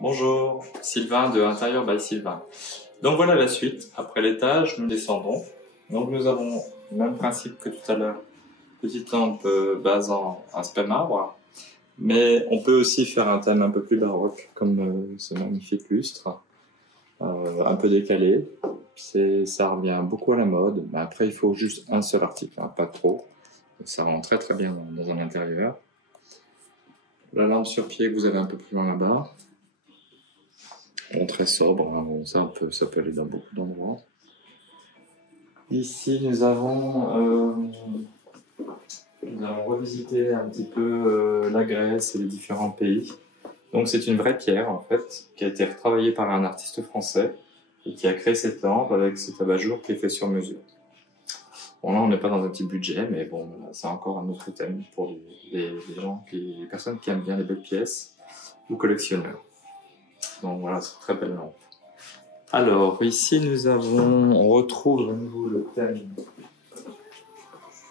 Bonjour, Sylvain de Intérieur by Sylvain. Donc voilà la suite. Après l'étage, nous descendons. Donc nous avons le même principe que tout à l'heure. Petite lampe base en aspect marbre. Mais on peut aussi faire un thème un peu plus baroque, comme ce magnifique lustre, un peu décalé. Ça revient beaucoup à la mode. Mais après, il faut juste un seul article, hein, pas trop. Donc, ça rend très très bien dans un intérieur. La lampe sur pied que vous avez un peu plus loin là-bas. Bon, très sobre, hein. Ça peut aller dans beaucoup d'endroits. Ici, nous avons revisité un petit peu la Grèce et les différents pays. Donc c'est une vraie pierre en fait, qui a été retravaillée par un artiste français et qui a créé cette lampe avec cet abat-jour qui est fait sur mesure. Bon là, on n'est pas dans un petit budget, mais bon, voilà, c'est encore un autre thème pour les personnes qui aiment bien les belles pièces ou collectionneurs. Donc voilà, c'est une très belle lampe. Alors, ici, on retrouve à nouveau le thème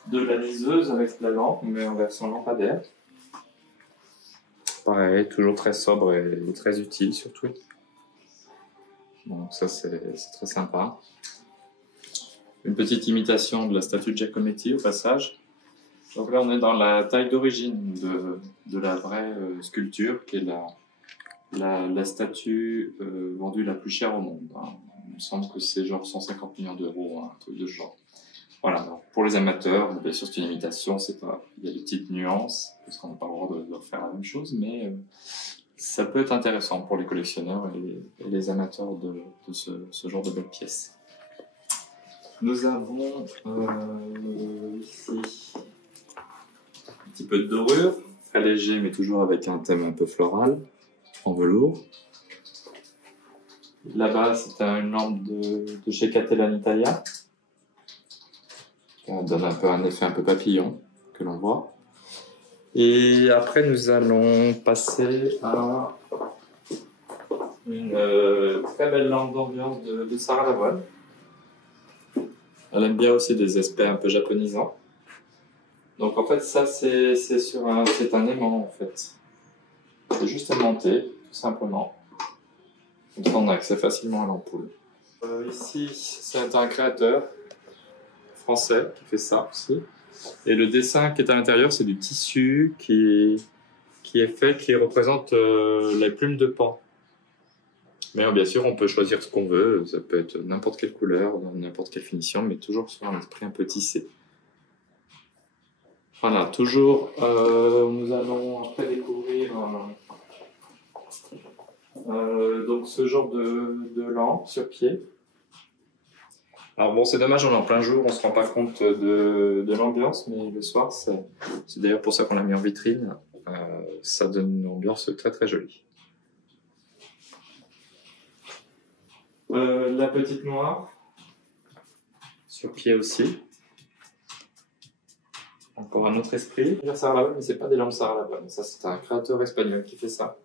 de la liseuse avec la lampe, mais en version lampadaire. Pareil, toujours très sobre et très utile surtout. Donc ça, c'est très sympa. Une petite imitation de la statue de Giacometti au passage. Donc là, on est dans la taille d'origine de la vraie sculpture, qui est la statue vendue la plus chère au monde. Hein. Il me semble que c'est genre 150 millions d'euros, un truc de ce genre. Voilà, donc pour les amateurs, bien sûr c'est une imitation, il y a des petites nuances, parce qu'on n'a pas le droit de refaire la même chose, mais ça peut être intéressant pour les collectionneurs et les amateurs de ce genre de belles pièces. Nous avons ici un petit peu de dorure, très léger mais toujours avec un thème un peu floral, en velours. Là-bas c'est une lampe de chez Catella Italia. Ça donne un effet un peu papillon que l'on voit. Et après, nous allons passer à une très belle lampe d'ambiance de Sarah Lavoine. Elle aime bien aussi des aspects un peu japonisants. Donc en fait, ça c'est un aimant en fait. C'est juste aimanté, tout simplement. Comme ça, on a accès facilement à l'ampoule. Ici, c'est un créateur français qui fait ça aussi. Et le dessin qui est à l'intérieur, c'est du tissu qui représente les plumes de paon. Mais bien sûr, on peut choisir ce qu'on veut. Ça peut être n'importe quelle couleur, dans n'importe quelle finition, mais toujours sur un esprit un peu tissé. Voilà, toujours, nous allons après découvrir donc ce genre de lampe sur pied. Alors bon, c'est dommage, on est en plein jour, on se rend pas compte de l'ambiance, mais le soir, c'est d'ailleurs pour ça qu'on l'a mis en vitrine. Ça donne une ambiance très très jolie. La petite noire, sur pied aussi. Encore un autre esprit. Sarah Lavoine, mais c'est pas des lampes Sarah Lavoine. Ça, c'est un créateur espagnol qui fait ça.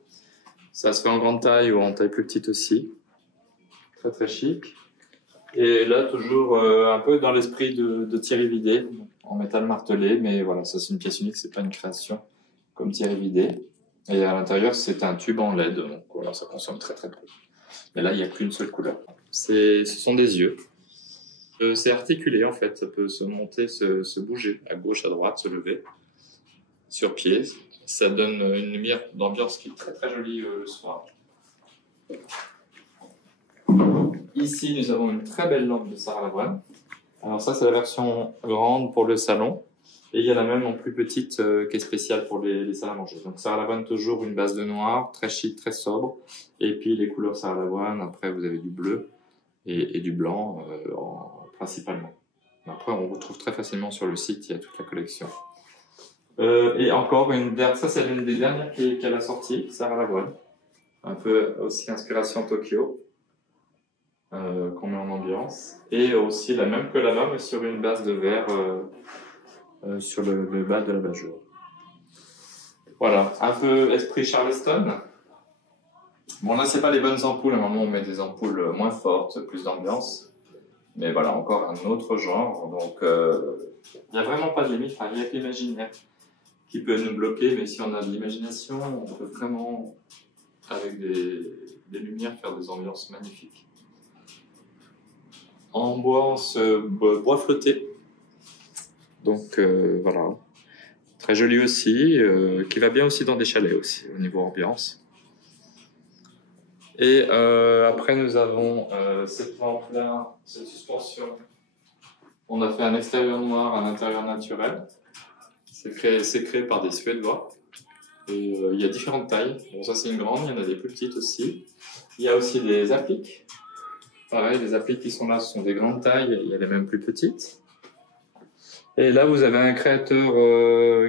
Ça se fait en grande taille ou en taille plus petite aussi. Très très chic. Et là, toujours un peu dans l'esprit de Thierry Vidé, en métal martelé, mais voilà, ça c'est une pièce unique, c'est pas une création comme Thierry Vidé. Et à l'intérieur, c'est un tube en LED, donc voilà, ça consomme très très peu. Mais là, il n'y a qu'une seule couleur. Ce sont des yeux. C'est articulé en fait, ça peut se monter, se bouger à gauche, à droite, se lever sur pied. Ça donne une lumière d'ambiance qui est très très jolie le soir. Ici, nous avons une très belle lampe de Sarah Lavoine. Alors ça, c'est la version grande pour le salon. Et il y en a même en plus petite qui est spéciale pour les salles à manger. Donc Sarah Lavoine, toujours une base de noir, très chic, très sobre. Et puis les couleurs Sarah Lavoine, après vous avez du bleu et du blanc principalement. Après, on retrouve très facilement sur le site, il y a toute la collection. Et encore ça c'est l'une des dernières qu'elle a sortie, Sarah Lavoine. Un peu aussi inspiration Tokyo. Qu'on met en ambiance, et aussi la même que là-bas, mais sur une base de verre sur le bas de l'abat-jour. Voilà, un peu esprit Charleston. Bon, là, c'est pas les bonnes ampoules, à un moment on met des ampoules moins fortes, plus d'ambiance, mais voilà, encore un autre genre, donc il n'y a vraiment pas de limite, il n'y a que l'imaginaire qui peut nous bloquer, mais si on a de l'imagination, on peut vraiment avec des lumières faire des ambiances magnifiques. En bois, bois flotté. Donc voilà, très joli aussi, qui va bien aussi dans des chalets aussi au niveau ambiance. Et après nous avons cette lampe-là, cette suspension. On a fait un extérieur noir, un intérieur naturel. C'est créé par des Suédois. Et il y a différentes tailles. Bon, ça c'est une grande, il y en a des plus petites aussi. Il y a aussi des appliques. Pareil, les appliques qui sont là, ce sont des grandes tailles, il y a les mêmes plus petites. Et là, vous avez un créateur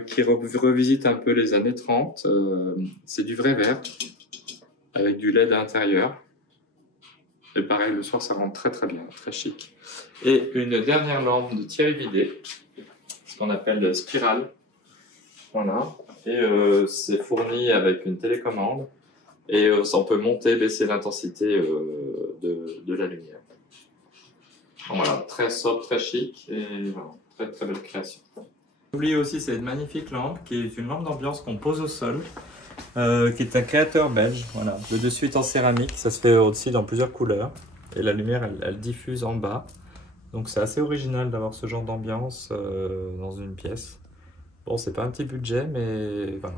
qui revisite un peu les années 30. C'est du vrai verre, avec du LED à l'intérieur. Et pareil, le soir, ça rend très très bien, très chic. Et une dernière lampe de Thierry Videt, ce qu'on appelle spirale. Voilà. Et c'est fourni avec une télécommande. Et on peut monter, baisser l'intensité de la lumière. Voilà, très sobre, très chic et voilà, très très belle création. N'oubliez aussi cette magnifique lampe qui est une lampe d'ambiance qu'on pose au sol, qui est un créateur belge. Voilà, le dessus est en céramique, ça se fait aussi dans plusieurs couleurs et la lumière elle diffuse en bas. Donc c'est assez original d'avoir ce genre d'ambiance dans une pièce. Bon, c'est pas un petit budget, mais voilà,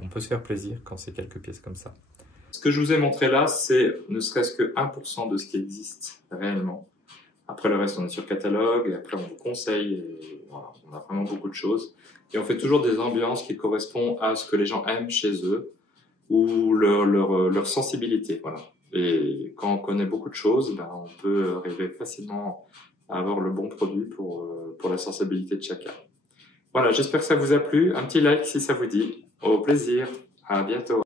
on peut se faire plaisir quand c'est quelques pièces comme ça. Ce que je vous ai montré là, c'est ne serait-ce que 1% de ce qui existe réellement. Après le reste, on est sur catalogue, et après on vous conseille, et voilà, on a vraiment beaucoup de choses. Et on fait toujours des ambiances qui correspondent à ce que les gens aiment chez eux, ou leur sensibilité, voilà. Et quand on connaît beaucoup de choses, ben, on peut arriver facilement à avoir le bon produit pour la sensibilité de chacun. Voilà, j'espère que ça vous a plu. Un petit like si ça vous dit. Au plaisir. À bientôt.